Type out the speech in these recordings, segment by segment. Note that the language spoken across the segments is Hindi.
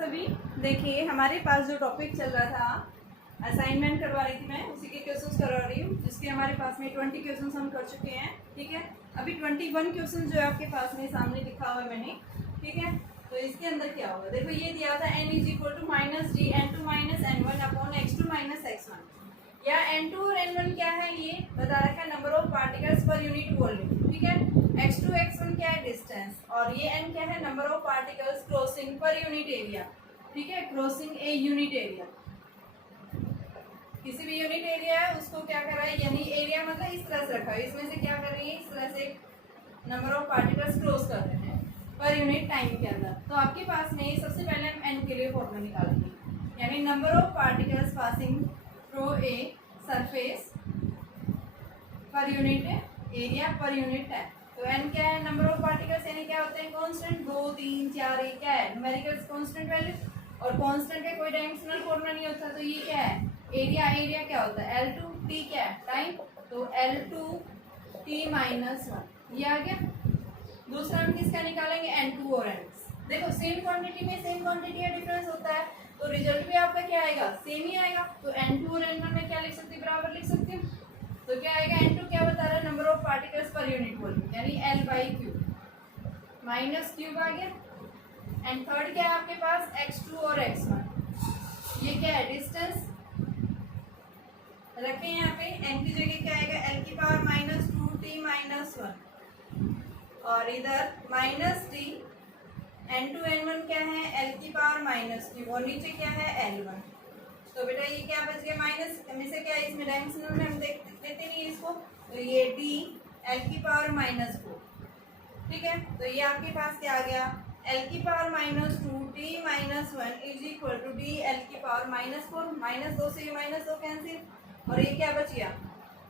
सभी। देखिए हमारे पास जो टॉपिक चल रहा था, असाइनमेंट करवा रही थी मैं, उसी के क्वेश्चंस करवा रही हूँ, जिसके हमारे पास में 20 क्वेश्चंस हम कर चुके हैं। ठीक है, अभी 21 क्वेश्चन जो है आपके पास में सामने लिखा हुआ है मैंने। ठीक है, तो इसके अंदर क्या होगा, देखो ये दिया था n is equal to minus d n two minus n one upon x two minus x one, या n2 और n1 क्या है ये बता रखा है, number of particles per unit volume. ठीक है, x2 x1 क्या है, डिस्टेंस, और ये n क्या है, number of particles crossing per unit area. ठीक है, क्रॉसिंग ए यूनिट एरिया, किसी भी यूनिट एरिया है उसको क्या कर रहा है, यानी एरिया मतलब इस तरह से रखा है, इसमें से क्या कर रही है, इस तरह से नंबर ऑफ पार्टिकल्स क्रॉस कर रहे हैं पर यूनिट टाइम के अंदर। तो आपके पास में सबसे पहले हम n के लिए फॉर्मूला निकालेंगे, यानी number of particles passing through a surface per unit area per unit time. तो n क्या है, नंबर ऑफ पार्टिकल्स, यानी क्या होते हैं कांस्टेंट, 2 3 4 ये क्या है, न्यूमेरिकल्स कांस्टेंट वैल्यू, और कांस्टेंट का कोई डायमेंशनल फॉर्मूला नहीं होता। तो ये क्या है, एरिया, एरिया क्या होता है L2, T क्या है टाइम, तो L2 T माइनस 1 ये आ गया। दूसरा हम किसका निकालेंगे, n2 और n। देखो सेम क्वांटिटी में सेम क्वांटिटी का डिफरेंस होता है, तो रिजल्ट भी आपका क्या आएगा, सेम ही आएगा। तो n2 और n1 में क्या लिख सकते हैं, बराबर लिख सकते हैं। तो क्या आएगा, n2 क्या बता रहा है, number of particles per unit volume, यानी L by cube minus cube आ गया। एंड थर्ड क्या है आपके पास, x2 और x1, ये क्या है, डिस्टेंस रखें यहाँ पे, n की जगह क्या आएगा, l की पावर माइनस 2t माइनस 1, और इधर माइनस t, n2 n1 क्या है, l की पावर माइनस क्यूब, और नीचे क्या है l1। तो बेटा ये क्या बच गया, माइनस में से क्या है, इसमें डायमेंशनल में हम देते नहीं है इसको, तो ये d l की पावर माइनस 4। ठीक है, तो ये आपके पास क्या आ गया, l की पावर माइनस 2t माइनस 1 is equal to d l की पावर माइनस 4, माइनस 2 से ये माइनस 2 कैंसिल, और ये क्या बच गया,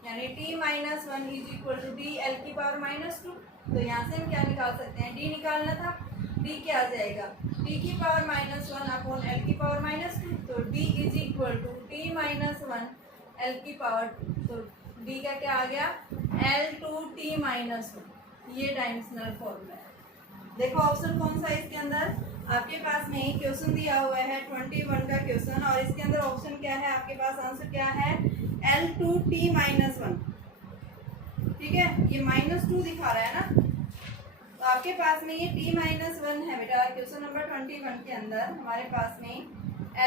यानी t minus 1 is equal to d l की पावर माइनस 2। तो यहाँ से हम क्या निकाल सकते हैं, d निकालना था, d क्या आ जाएगा, t की पावर माइनस 1 अपॉन l की पावर माइनस 2, तो d is equal to t minus 1 l की पावर, तो d का क्या आ गया, l2t माइनस 1, ये डायमेंशनल फॉर्मूला है। देखो ऑप्शन कौन सा है इसके अंदर, आपके पास में क्वेश्चन दिया हुआ है 21 का क्वेश्चन, और इसके अंदर ऑप्शन क्या है, आपके पास आंसर क्या है, L2t माइनस 1। ठीक है, ये माइनस 2 दिखा रहा है ना, तो आपके पास में ये t माइनस 1 है बेटा, क्वेश्चन नंबर 21 के अंदर हमारे पास में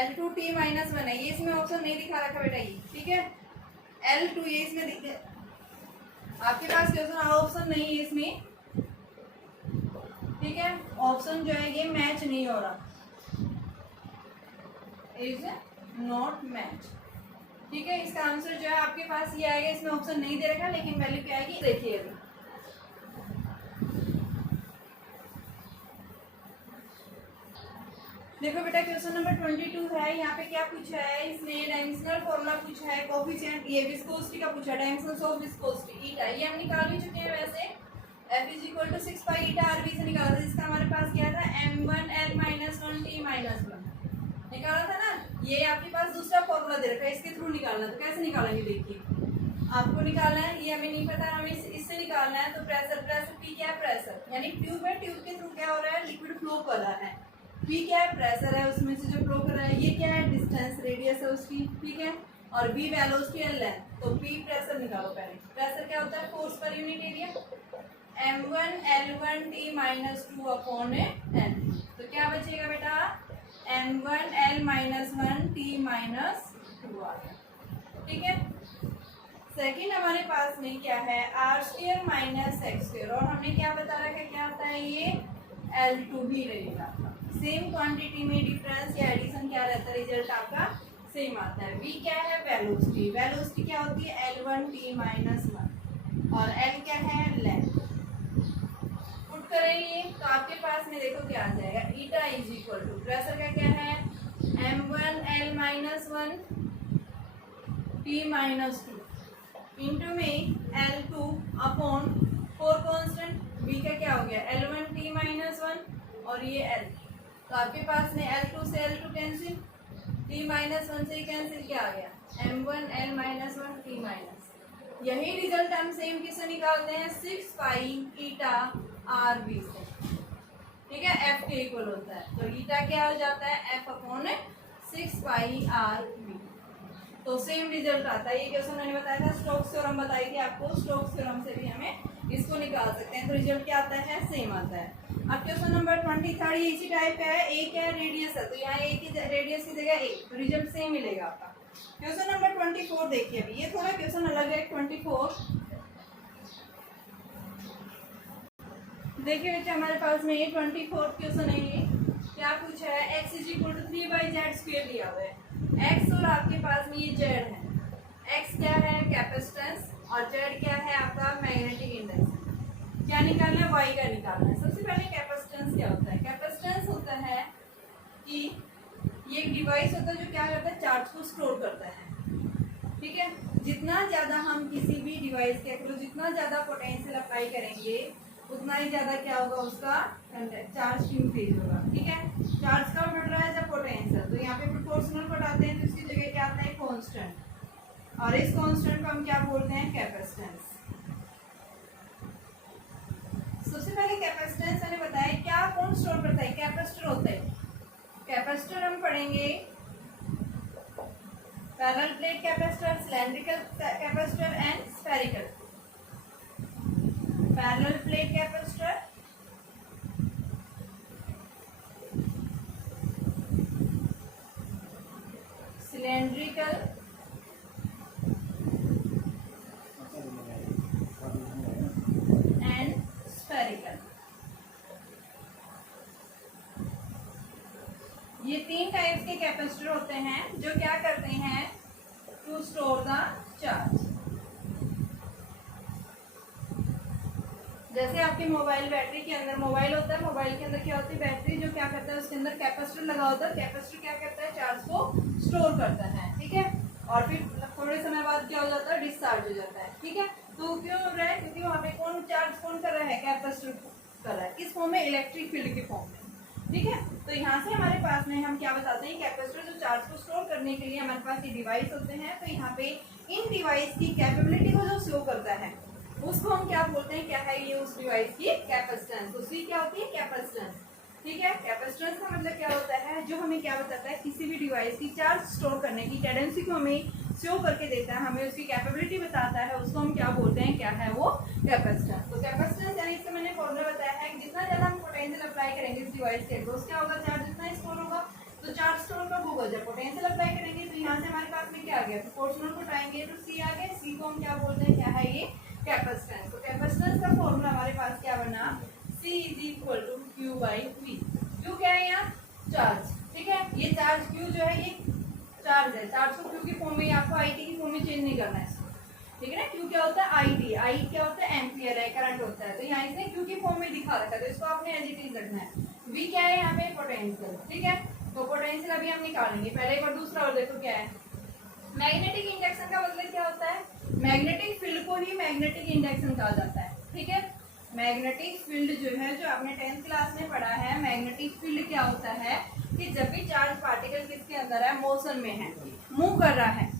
L2t माइनस 1 है, ये इसमें ऑप्शन नहीं दिखा रखा बेटा ये। ठीक है, L2 ये इसमें आपके पास क्वेश्चन ऑप्शन नहीं है इसमें। ठीक है, ऑप्शन जो है ये मैच नहीं हो रहा, इज नॉट मैच। ठीक है, इसका आंसर जो है आपके पास ये आएगा, इसमें ऑप्शन नहीं दे रखा, लेकिन वैल्यू क्या आएगी देखिए अभी। देखो बेटा क्वेश्चन नंबर 22 है, यहाँ पे क्या पूछा है, इसमें डायमेंशनल फॉर्मूला पूछा है, कोफिशिएंट ये विस्कोसिटी का पूछा है, डायमेंशंस ऑफ विस्कोसिटी ईटा, ये हम निकाल भी चुके हैं वैसे, F is equal to 6 pi eta r b से निकाला था, जिसका हमारे पास क्या था, m1l माइनस 1t माइनस 1 निकाला था ना। ये आपके पास दूसरा फॉर्मूला दे रखा है, इसके थ्रू निकालना, तो कैसे निकालेंगे देखिए, आपको निकालना है, ये हमें नहीं पता, हमें इससे निकालना है। तो प्रेशर, प्रेशर P क्या है, प्रेशर, यानी ट्यूब है, ट्यूब के थ्रू क्या हो रहा है, लिक्विड फ्लो कर रहा है, P क्या है, प्रेशर है, उसमें से जो फ्लो कर रहा है, ये क्या है, डिस्टेंस, रेडियस है उसकी। ठीक है, और V वेलोसिटी L है, तो P प्रेशर निकालो पहले। प्रेशर क्या होता है, force per unit area, m1l1t minus 2 upon n। तो क्या बचेगा बेटा, m1l माइनस 1t माइनस 2 आ गया। ठीक है, सेकेंड हमारे पास में क्या है, r square minus x square, और हमने क्या बता रखा है, क्या आता है ये L2 भी रहेगा। सेम क्वांटिटी में डिफरेंस या एडिशन क्या रहता है, रिजल्ट आपका सेम आता है। V क्या है, वेलोसिटी, वेलोसिटी क्या होती है, L1t माइनस 1, और L क्या है, लेंथ। पुट करेंगे तो आपके पास में देखो क्या आ जाएगा, eta is equal to, pressure का क्या है, m1l minus 1 t minus 2 into में L2 अपॉन 4 कॉन्स्टेंट, V का क्या हो गया, L1t माइनस 1, और ये L, तो आपके पास में L2 से L2 कैंसिल, t माइनस 1 से कैंसिल, क्या आ गया, m1l माइनस 1 t माइनस। यही रिजल्ट हम सेम किससे निकालते हैं, 6 पाई ईटा आर बी से। ठीक है, एफ के इक्वल होता है। तो ईटा क्या हो जाता है, f upon 6 pi r v. तो सेम रिजल्ट आता है। ये क्वेश्चन मैंने बताया था, स्टोक्स थ्योरम बताई थी आपको, स्टोक्स थ्योरम से भी हमें इसको निकाल सकते हैं। तो रिजल्ट क्या आता है, सेम आता है। अब क्वेश्चन नंबर 23 इसी टाइप का है। ए क्या है, रेडियस है, तो यहाँ ए की रेडियस की जगह ए, तो रिजल्ट सेम मिलेगा आपका। क्वेश्चन नंबर 24 देखिए, अभी ये थोड़ा क्वेश्चन अलग है। 24 देखिए बच्चे, हमारे पास में ये 24 क्वेश्चन है। ये क्या पूछा है, x is equal to 3/z² दिया हुआ है। x और आपके पास में ये z है। x क्या है, कैपेसिटेंस, और z क्या है आपका मैग्नेटिक इंडेक्स। क्या निकालना है, y का निकालना है। सबसे पहले कैपेसिटेंस क्या होता है, कैपेसिटेंस होता है कि ये एक डिवाइस होता है जो क्या करता है, चार्ज को स्टोर करता है। ठीक है, जितना ज्यादा हम किसी भी डिवाइस के थ्रू जितना ज्यादा पोटेंशियल अप्लाई करेंगे उतना ही ज्यादा क्या होगा, उसका चार्ज इंक्रीज होगा। ठीक है, चार्ज कब बढ़ रहा है, जब पोटेंशियल, तो यहाँ पे प्रोपोर्शनल बढ़ाते हैं तो इसकी जगह क्या आता है, कांस्टेंट, और इस कांस्टेंट को हम क्या बोलते हैं, कैपेसिटेंस। सबसे पहले कैपेसिटेंस मैंने बताया, क्या कौन स्टोर करता है, कैपेसिटर होता है। कैपेसिटर हम पढ़ेंगे parallel plate capacitor, cylindrical capacitor and spherical. Parallel plate capacitor, cylindrical and spherical. ये तीन टाइप्स के कैपेसिटर होते हैं जो क्या करते हैं, टू स्टोर द चार्ज। जैसे आपके मोबाइल बैटरी के अंदर मोबाइल होता है, मोबाइल के अंदर क्या होती है, बैटरी, जो क्या करता है, उसके अंदर कैपेसिटर लगा होता है। कैपेसिटर क्या करता है, चार्ज को स्टोर करता है। ठीक है, और फिर थोड़े समय बाद क्या हो जाता है, डिस्चार्ज हो जाता है। ठीक है, तो क्यों हो रहा है, क्योंकि वहाँ पे कौन चार्ज कौन कर रहा है, कैपेसिटर कर रहा है। किस फॉर्म में, इलेक्ट्रिक फील्ड के फॉर्म में। ठीक है, तो यहाँ से हमारे पास में हम क्या बताते हैं, कैपेसिटर जो चार्ज को स्टोर करने के लिए हमारे पास ये डिवाइस होते हैं। तो यहाँ पे इन डिवाइस की कैपेबिलिटी को जो शो करता है उसको हम क्या बोलते हैं, क्या है ये उस डिवाइस की कैपेसिटेंस। उसकी क्या होती है, कैपेसिटेंस। ठीक है, कैपेसिटेंस का मतलब क्या होता है, जो हमें क्या बताता है, किसी भी डिवाइस की चार्ज स्टोर करने की टेंडेंसी को हमें शो करके देता है, हमें उसकी कैपेबिलिटी बताता है, उसको हम क्या बोलते हैं, क्या है वो, कैपेसिटेंस। तो कैपेसिटेंस यानी इसका मैंने फॉर्मूला बताया है, जितना ज्यादा हम पोटेंशियल अप्लाई करेंगे इस डिवाइस के अक्रॉस, क्या होगा, चार्ज जितना स्टोर होगा। तो चार्ज स्टोर कब होगा, जब पोटेंशियल अप्लाई करेंगे। तो यहाँ से हमारे पास में क्या आ गया, प्रोपोर्शनल को हटाएंगे तो सी आ गया। सी को हम क्या बोलते हैं, क्या है ये, कैपेसिटेंस। तो कैपेसिटेंस का फॉर्मूला हमारे पास क्या बना, C is equal to Q by V। Q क्या है यहाँ, चार्ज। ठीक है, ये चार्ज Q जो है ये चार्ज है। चार्ज को Q की फॉर्म में, आपको IT की फॉर्म में चेंज नहीं करना है इसको। ठीक है ना, Q क्या होता है, IT, I क्या होता है, एम्पियर है, करंट होता है। तो यहाँ इसने Q की फॉर्म में दिखा रखा है, तो इसको आपने एज इट इज रखना है। V क्या है यहाँ पे, पोटेंशियल। ठीक है, तो पोटेंशियल अभी हम निकालेंगे। पहले एक बार दूसरा और देखो क्या है, मैग्नेटिक इंडक्शन का मतलब क्या होता है, मैग्नेटिक फील्ड को ही मैग्नेटिक इंडक्शन कहा जाता है। ठीक है, मैग्नेटिक फील्ड जो है, जो आपने 10th क्लास में पढ़ा है, मैग्नेटिक फील्ड क्या होता है कि जब भी चार्ज पार्टिकल किसके अंदर है, मोशन में है, मूव कर रहा है,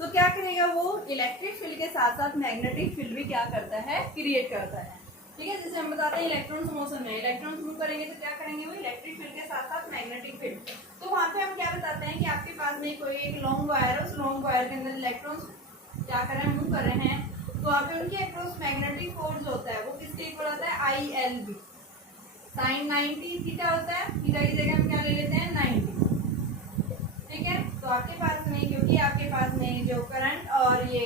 तो क्या करेगा वो, इलेक्ट्रिक फील्ड के साथ साथ मैग्नेटिक फील्ड भी क्या करता है, क्रिएट करता है। ठीक है, जैसे हम बताते हैं इलेक्ट्रॉन्स मोशन में, इलेक्ट्रॉन्स मूव करेंगे तो क्या करेंगे, वो इलेक्ट्रिक फील्ड के साथ साथ मैग्नेटिक फील्ड। तो वहाँ पे हम क्या बताते हैं कि आपके पास में कोई एक लॉन्ग वायर है, उस लॉन्ग वायर के अंदर इलेक्ट्रॉन्स क्या कर रहे हैं, मूव कर रहे हैं। तो वहाँ पे उनके अक्रॉस मैग्नेटिक फोर्स होता है, वो किसके इक्वल होता है, ILB। साइन 90 थीटा होता है, थीटा की जगह हम क्या ले लेते हैं, 90। ठीक है, तो आपके पास में, क्योंकि आपके पास में जो करंट और ये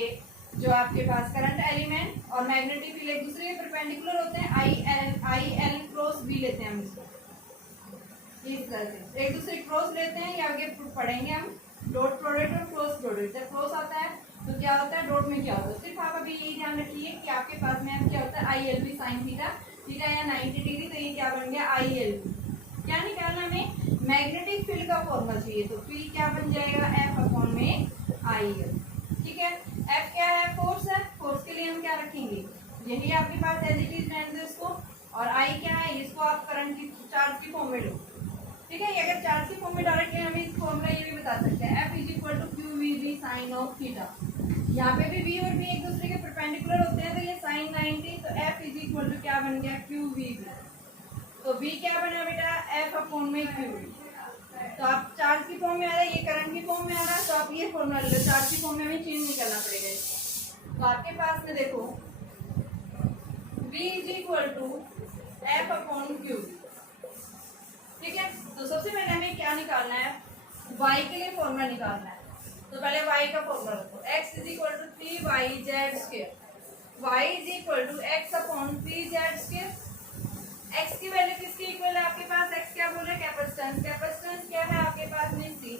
जो आपके पास करंट एलिमेंट और मैग्नेटिक फील्ड एक दूसरे के परपेंडिकुलर होते हैं, IL क्रॉस B लेते हैं हम इसको, इस तरह से एक दूसरे क्रॉस लेते हैं। या आगे पढ़ेंगे हम डॉट प्रोडक्ट और क्रॉस प्रोडक्ट। जब क्रॉस आता है तो क्या होता है, डॉट में क्या होता है। सिर्फ आप अभी यही ध्यान रखिए कि आपके पास में अब क्या होता है, ILB साइन थीटा, थीटा या 90 डिग्री, तो ये क्या बन गया, ILB। क्या निकालना हमें, मैग्नेटिक फील्ड का फॉर्मूला चाहिए, तो फील्ड क्या बन जाएगा, F अपॉन में IL। ठीक है, F क्या है, फोर्स है, फोर्स के लिए हम क्या रखेंगे, यही आपके पास एज इट इज रहने दो इसको। और I क्या है, इसको आप करंट की, चार्ज की फॉर्म में लो। ठीक है, अगर चार्ज की फॉर्म में डायरेक्टली हम इस फॉर्मूला ये भी बता सकते हैं, F is equal to QVB sine of theta. यहाँ पे भी V और B एक दूसरे के परपेंडिकुलर होते हैं, तो ये साइन 90, तो F इज इक्वल टू क्या बन गया, QVB। तो v क्या बना बेटा, f अपॉन में q। तो आप चार्ज की फॉर्म में आ रहा है, ये करंट की फॉर्म में आ रहा है, तो आप ये फॉर्मूला ले लो, चार्ज की फॉर्म में हमें चेंज नहीं करना पड़ेगा इसको। तो आपके पास में देखो v is equal to f upon q. ठीक है, तो सबसे पहले हमें क्या निकालना है, y के लिए फॉर्मूला निकालना है। तो पहले y का फॉर्मूला रखो, x is equal to 3yz square, y is equal to x upon 3z square. x की वैल्यू किसके इक्वल है आपके पास, x क्या बोल रहे हैं, कैपेसिटेंस। कैपेसिटेंस क्या है आपके पास में c।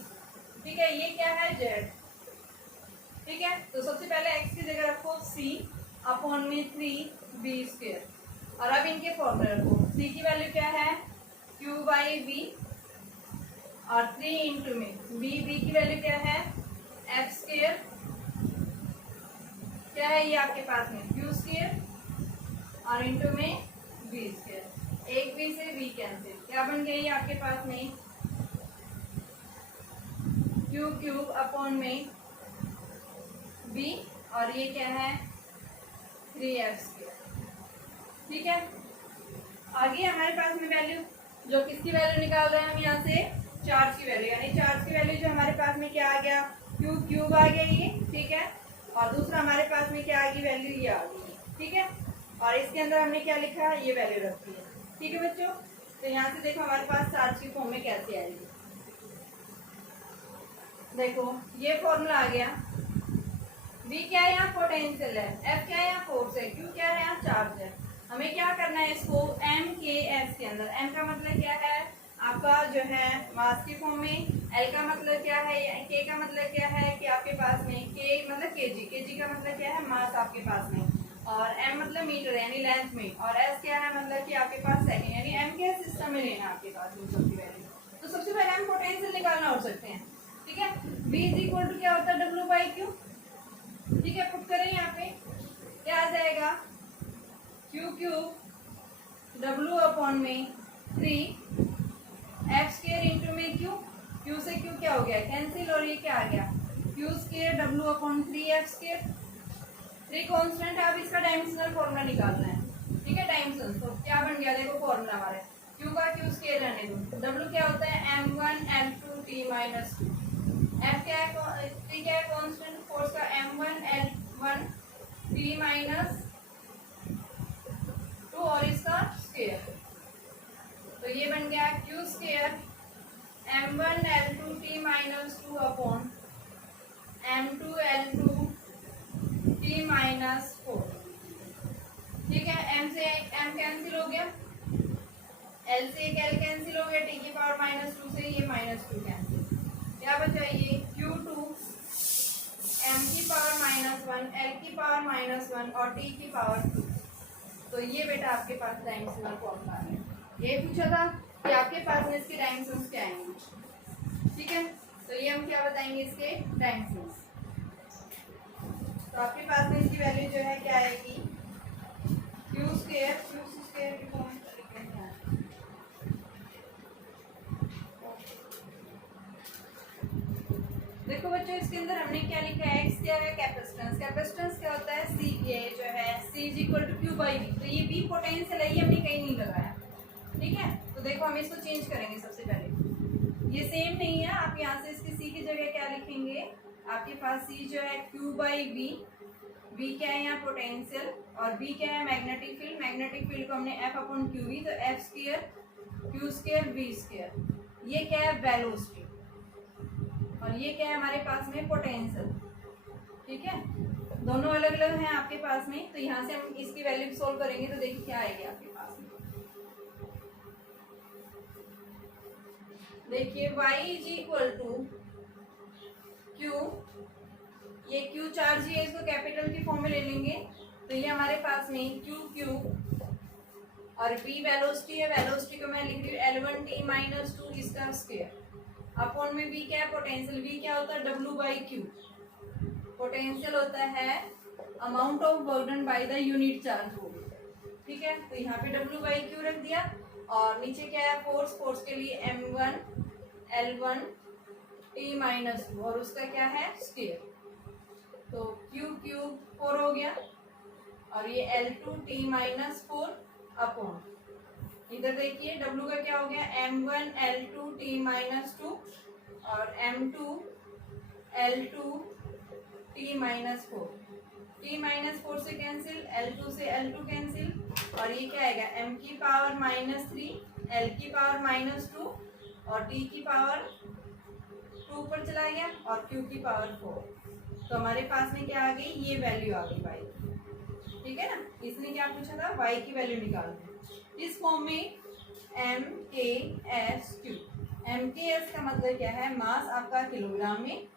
ठीक है, ये क्या है z। ठीक है, तो सबसे पहले x की जगह रखो c अपॉन में 3b स्क्वायर, और अब इनके फॉर्मूले रखो। c की वैल्यू क्या है, q बाई v, और 3 इंटू में b की वैल्यू क्या है, f स्क्वायर, क्या है ये आपके पास में q स्क्वायर, और इंटू में v स्क्वायर। एक v से v कैंसिल, क्या बन गया ये आपके पास में q क्यूब अपॉन में v, और ये क्या है 3f स्क्वायर। ठीक है, आगे हमारे पास में वैल्यू, जो किसकी वैल्यू निकाल रहे हैं हम यहाँ से, चार्ज की वैल्यू, यानी चार्ज की वैल्यू जो हमारे पास में क्या आ गया, q क्यूब आ गया ये। ठीक है, और दूसरा हमारे पास में क्या आ गई वैल्यू, ये आ गई। ठीक है, और इसके अंदर हमने क्या लिखा है, ये वैल्यू रखी है। ठीक है बच्चों, तो यहाँ से देखो हमारे पास चार्ज की फॉर्म में कैसे आएगी। देखो ये फॉर्मूला आ गया, v क्या है यहाँ पोटेंशियल है, f क्या है यहाँ फोर्स है, q क्या है यहाँ चार्ज है। हमें क्या करना है इसको m के s के अंदर, m का मतलब क्या है आपका जो है मास की फॉर्म में, l का मतलब क्या है, k का मतलब क्या है कि आपके पास में, k मतलब kg का मतलब क्या है मास आपके पास में, और m मतलब मीटर यानी लेंथ में, और s क्या है मतलब कि आपके पास सेकंड, यानी m के सिस्टम में लेना आपके पास इन सब की वैल्यू। तो सबसे पहले हम पोटेंशियल निकालना हो सकते हैं। ठीक है, v इज इक्वल टू क्या होता है w बाई क्यू। ठीक है, पुट करें यहाँ पे, क्या आ जाएगा q क्यूब w अपॉन में 3 f स्क्वायर इंटू में q से q क्या हो गया कैंसिल, और ये क्या आ गया q square w upon 3f square. 3 constant है, अब इसका डायमेंशनल फॉर्मूला निकालना है। ठीक है, डायमेंशन तो क्या बन गया, देखो फॉर्मूला हमारे q का q स्क्वायर रहने दो, w क्या होता है m1 m2 t minus 2, f क्या है t क्या है कांस्टेंट फोर्स का m1 l1 t माइनस 2, और इसका स्क्वायर, तो ये बन गया q square m1 l2 t minus 2 upon m2 l2 t minus 4। ठीक है, m से m कैंसिल हो गया, l से एक l कैंसिल हो गया, t की पावर माइनस 2 से ये माइनस 2 कैंसिल, क्या बचा ये q2 m की पावर माइनस 1 l की पावर माइनस 1 और t की पावर 2। तो ये बेटा आपके पास डायमेंशनल फॉर्मूला है। ये पूछा था कि आपके पास में इसके डायमेंशंस क्या आएंगे। ठीक है, तो ये हम क्या बताएंगे इसके डायमेंशंस। तो आपके पास में इसकी वैल्यू जो है क्या आएगी q स्क्वायर की फॉर्म में लिखते हैं। देखो बच्चों, इसके अंदर हमने क्या लिखा है, x क्या है कैपेसिटेंस। कैपेसिटेंस क्या होता है c, ये जो है c is equal to q by v, तो ये v पोटेंशियल है, ये हमने कहीं नहीं लगाया। ठीक है, तो देखो हम इसको चेंज करेंगे। सबसे पहले ये सेम नहीं है, आप यहाँ से इसकी c की जगह क्या लिखेंगे, आपके पास c जो है q बाई v, v क्या है यहाँ पोटेंशियल, और v क्या है मैग्नेटिक फील्ड। मैग्नेटिक फील्ड को हमने f अपॉन क्यू वी, तो f square q square v square. ये क्या है वेलोसिटी, और ये क्या है हमारे पास में पोटेंशियल। ठीक है, दोनों अलग अलग हैं आपके पास में, तो यहाँ से हम इसकी वैल्यू सोल्व करेंगे तो देखिए क्या आएगी आपके पास में। देखिए y is equal to q, ये q चार्ज है, इसको कैपिटल की फॉर्म में ले लेंगे, तो ये हमारे पास में q क्यूब, और v वेलोसिटी है, वेलोसिटी को मैं लिख रही हूँ l1t माइनस 2 इसका स्क्वायर, अपॉन में v क्या है पोटेंशियल, v क्या होता है w बाई क्यू। पोटेंशियल होता है amount of burden by the unit charge volume. ठीक है, तो यहाँ पे w बाई क्यू रख दिया, और नीचे क्या है फोर्स के लिए m1 l1 t माइनस 2, और उसका क्या है स्क्वायर, तो q क्यूब 4 हो गया, और ये l2 t माइनस 4 अपॉन इधर देखिए W का क्या हो गया, M1 L2 T-2 और M2 L2 T-4, T-4 से कैंसिल, L2 से L2 कैंसिल, और ये क्या आएगा M की पावर -3, L की पावर -2 और T की पावर 2 पर चला गया और Q की पावर 4। तो हमारे पास में क्या आ गई, ये वैल्यू आ गई y, ठीक है ना। इसने क्या पूछा था, y की वैल्यू निकालनी। इस फॉर्म में MKS Q, MKS का मतलब क्या है, मास आपका किलोग्राम में,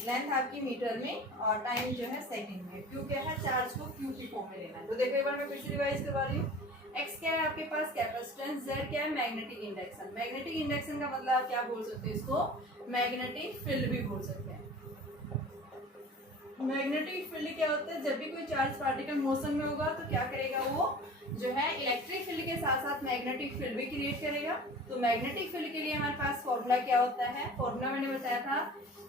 लेंथ आपकी मीटर में और टाइम जो है सेकंड में। Q क्या है, चार्ज को Q की फॉर्म में लेना है। तो देखो एक बार मैं फिर से रिवाइज करवा रही हूँ। X क्या है आपके पास, कैपेसिटेंस, Z क्या है, मैग्नेटिक इंडक्शन। मैग्नेटिक इंडक्शन का मतलब आप क्या बोल सकते हैं, इसको मैग्नेटिक फील्ड भी बोल सकते हैं। मैग्नेटिक फील्ड क्या होता है, जब भी कोई चार्ज पार्टिकल मोशन में होगा तो क्या करेगा, वो जो है इलेक्ट्रिक फील्ड के साथ साथ मैग्नेटिक फील्ड भी क्रिएट करेगा। तो मैग्नेटिक फील्ड के लिए हमारे पास फॉर्मूला क्या होता है, फॉर्मूला मैंने बताया था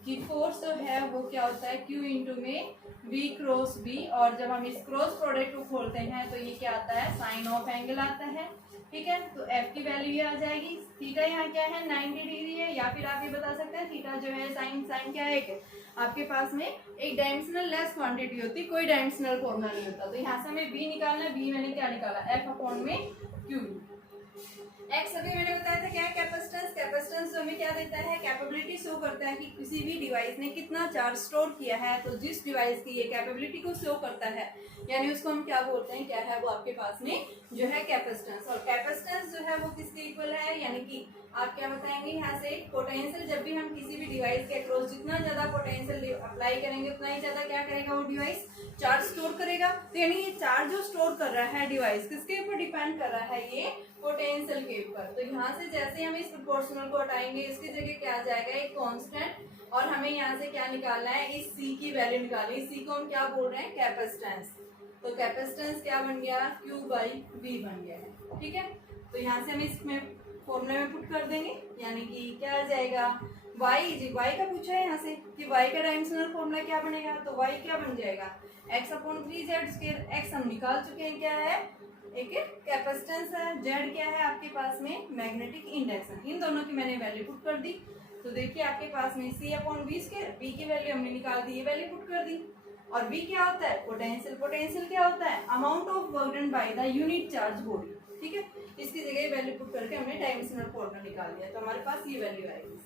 कि फोर्स जो है वो क्या होता है, Q इंटू में V क्रॉस B, और जब हम इस क्रॉस प्रोडक्ट को खोलते हैं तो ये क्या आता है, साइन ऑफ एंगल आता है, ठीक है। तो F की वैल्यू ये आ जाएगी। थीटा यहाँ क्या है, 90 डिग्री है, या फिर आप ये बता सकते हैं थीटा जो है साइन क्या है, आपके पास में एक डायमेंशनल लेस क्वांटिटी होती है, कोई डायमेंशनल फॉर्मूला नहीं होता। तो यहाँ से हमें B निकालना है, B मैंने क्या निकाला, F अपॉन में Q। एक्स अभी मैंने बताया था क्या है, कैपेसिटेंस। कैपेसिटेंस जो हमें क्या देता है, कैपेबिलिटी शो करता है कि किसी भी डिवाइस ने कितना चार्ज स्टोर किया है। तो जिस डिवाइस की ये कैपेबिलिटी को शो करता है, यानी उसको हम क्या बोलते हैं, क्या है वो आपके पास में जो है कैपेसिटेंस। और कैपेसिटेंस जो है वो किसके इक्वल है, यानी कि आप क्या बताएंगे यहाँ से, पोटेंशियल। जब भी हम किसी भी डिवाइस के अक्रॉस जितना ज्यादा पोटेंशियल अप्लाई करेंगे उतना ही ज्यादा क्या करेगा वो डिवाइस, चार्ज स्टोर करेगा। तो यानी ये चार्ज जो स्टोर कर रहा है डिवाइस, किसके ऊपर डिपेंड कर रहा है, ये पोटेंशियल के ऊपर। तो यहाँ से जैसे हम इस प्रोपोर्शनल को हटाएंगे, इसकी जगह क्या आ जाएगा, एक कांस्टेंट, और हमें यहाँ से क्या निकालना है, इस C की वैल्यू निकालनी है। C को हम क्या बोल रहे हैं, कैपेसिटेंस। तो कैपेसिटेंस क्या बन गया, Q/V बन गया है, ठीक है। तो यहाँ से हम इसमें फॉर्मूले में पुट कर देंगे, यानी कि क्या आ जाएगा, y का पूछा है यहाँ से कि y का डायमेंशनल फॉर्मूला क्या बनेगा। तो y क्या बन जाएगा, x/3z²। x हम निकाल चुके हैं, क्या है, एक कैपेसिटेंस है, Z क्या है आपके पास में, मैग्नेटिक इंडक्शन। इन दोनों की मैंने वैल्यू पुट कर दी। तो देखिए आपके पास में C/V², V की वैल्यू हमने निकाल दी, ये वैल्यू पुट कर दी। और V क्या होता है, पोटेंशियल। पोटेंशियल क्या होता है, amount of work done by the unit charge body, ठीक है। इसकी जगह वैल्यू पुट करके हमने डायमेंशनल फॉर्मूला निकाल दिया। तो हमारे पास ये वैल्यू आएगी।